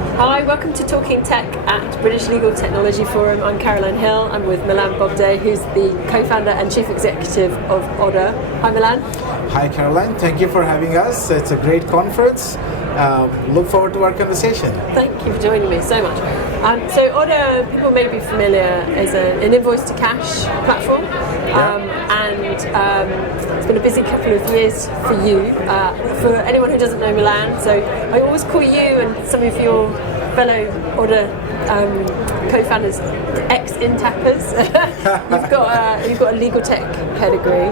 Hi, welcome to Talking Tech at British Legal Technology Forum. I'm Caroline Hill. I'm with Milan Bobde, who's the co-founder and chief executive of Oddr. Hi, Milan. Hi, Caroline. Thank you for having us. It's a great conference. Look forward to our conversation. Thank you for joining me so much. So Oddr, people may be familiar, is an invoice-to-cash platform. It's been a busy couple of years for you. For anyone who doesn't know Milan, so I always call you and some of your fellow Oddr co-founders ex-intappers. You've got a legal tech pedigree.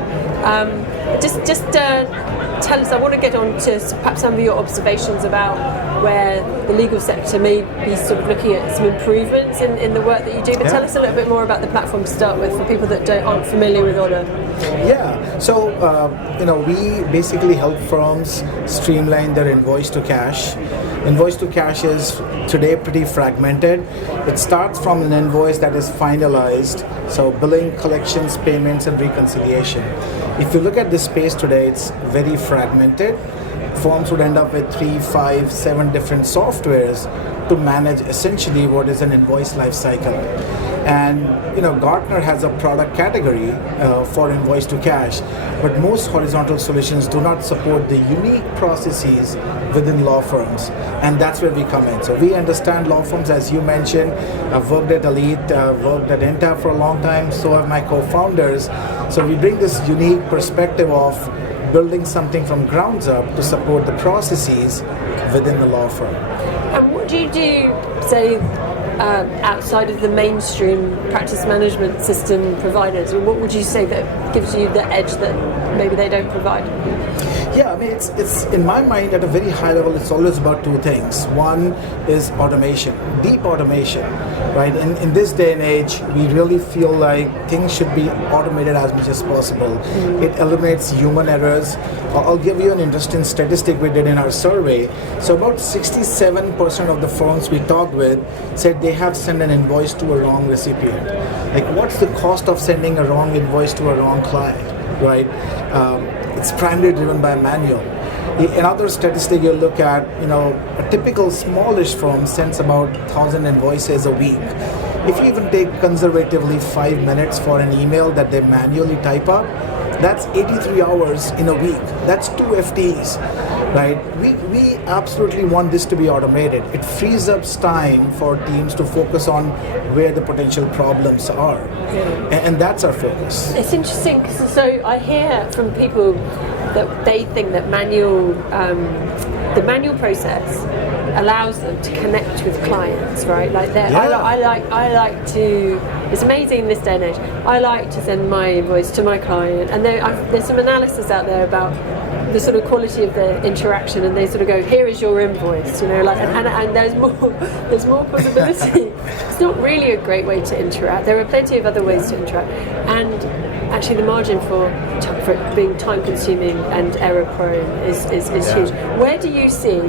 Tell us, I want to get on to perhaps some of your observations about where the legal sector may be sort of looking at some improvements in the work that you do, but tell us a little bit more about the platform to start with for people that aren't familiar with Oddr. Yeah, so we basically help firms streamline their invoice to cash. Invoice to cash is today pretty fragmented. It starts from an invoice that is finalized, so billing, collections, payments, and reconciliation. If you look at this space today, it's very fragmented. Firms would end up with 3, 5, 7 different softwares to manage essentially what is an invoice life cycle. And Gartner has a product category for invoice to cash, but most horizontal solutions do not support the unique processes within law firms, and that's where we come in. So we understand law firms, as you mentioned. I've worked at Elite, worked at Intapp for a long time, so have my co-founders. So we bring this unique perspective of building something from grounds up to support the processes within the law firm. And what do you do, say, outside of the mainstream practice management system providers? Or what would you say that gives you the edge that maybe they don't provide? Yeah, I mean, it's in my mind at a very high level, it's always about two things. One is automation, deep automation, right? In this day and age, we really feel like things should be automated as much as possible. Mm-hmm. It eliminates human errors. I'll give you an interesting statistic we did in our survey. So about 67% of the firms we talked with said they have sent an invoice to a wrong recipient. Like, what's the cost of sending a wrong invoice to a wrong client, right? It's primarily driven by manual. Another statistic you look at, a typical smallish firm sends about 1,000 invoices a week. If you even take conservatively 5 minutes for an email that they manually type up, that's 83 hours in a week. That's 2 FTEs, right? We absolutely want this to be automated. It frees up time for teams to focus on where the potential problems are. And that's our focus. It's interesting, so I hear from people that they think that the manual process allows them to connect with clients, right? Like I like to. It's amazing in this day and age. I like to send my invoice to my client, and there's some analysis out there about the sort of quality of the interaction, and they sort of go, "Here is your invoice," and there's more possibility. It's not really a great way to interact. There are plenty of other ways to interact, and actually the margin for it being time-consuming and error-prone is huge. Where do you see,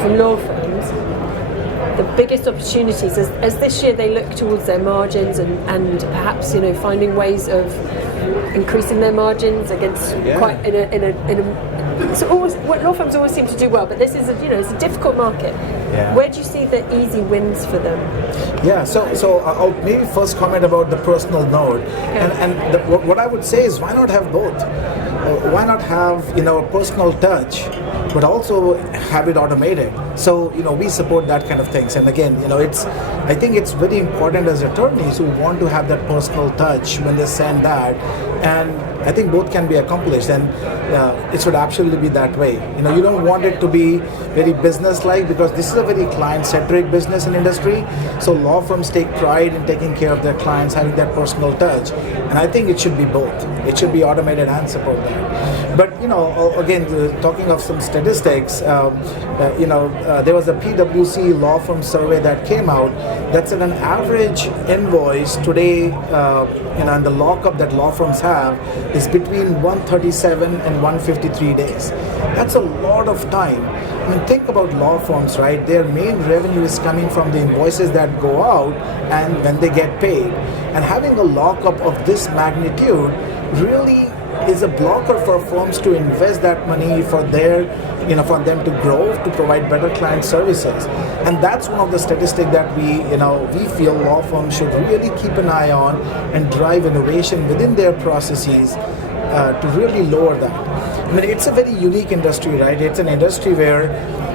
from law firms, the biggest opportunities as this year they look towards their margins and perhaps finding ways of increasing their margins against quite in a it's always what law firms always seem to do well, but this is it's a difficult market. Yeah. Where do you see the easy wins for them? Yeah, so I'll maybe first comment about the personal note, what I would say is, why not have both? Why not have a personal touch, but also have it automated? So we support that kind of things, and again, I think it's very important as attorneys who want to have that personal touch when they send that, and I think both can be accomplished, and it should absolutely be that way. You don't want it to be very business-like, because this is a very client-centric business and industry. So law firms take pride in taking care of their clients, having that personal touch, and I think it should be both. It should be automated and support that. But again, talking of some statistics, there was a PwC law firm survey that came out that said an average invoice today, and the lockup that law firms have is between 137 and 153 days. That's a lot of time. I mean, think about law firms, right? Their main revenue is coming from the invoices that go out and when they get paid. And having a lockup of this magnitude really is a blocker for firms to invest that money for their, for them to grow, to provide better client services. And that's one of the statistics that we feel law firms should really keep an eye on and drive innovation within their processes to really lower that. I mean, it's a very unique industry, right? It's an industry where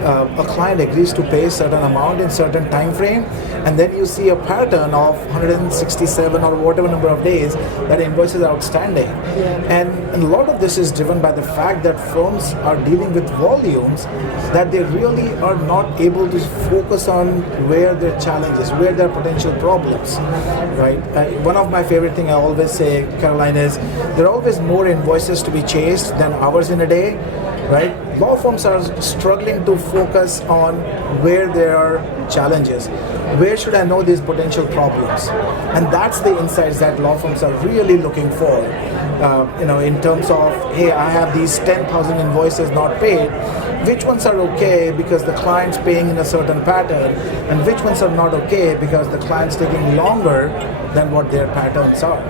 a client agrees to pay a certain amount in certain time frame, and then you see a pattern of 167 or whatever number of days that invoices are outstanding. Yeah. And a lot of this is driven by the fact that firms are dealing with volumes that they really are not able to focus on where their challenges, where their potential problems, right? One of my favorite things I always say, Caroline, is there are always more invoices to be chased than hours in a day, right? Law firms are struggling to focus on where there are challenges. Where should I know these potential problems? And that's the insights that law firms are really looking for. In terms of, hey, I have these 10,000 invoices not paid. Which ones are okay because the client's paying in a certain pattern, and which ones are not okay because the client's taking longer than what their patterns are?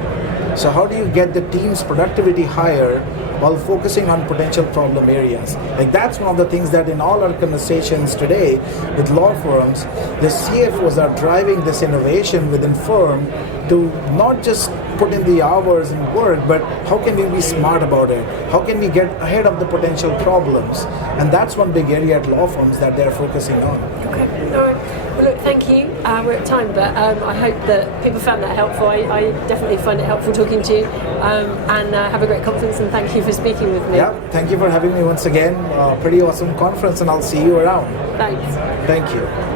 So how do you get the team's productivity higher while focusing on potential problem areas? Like, that's one of the things that in all our conversations today with law firms, the CFOs are driving this innovation within firm to not just put in the hours and work, but how can we be smart about it? How can we get ahead of the potential problems? And that's one big area at law firms that they're focusing on. Okay, all right. Well, look, thank you. We're at time, but I hope that people found that helpful. I definitely find it helpful talking to you. And have a great conference, and thank you for speaking with me. Yeah, thank you for having me once again. Pretty awesome conference, and I'll see you around. Thanks. Thank you.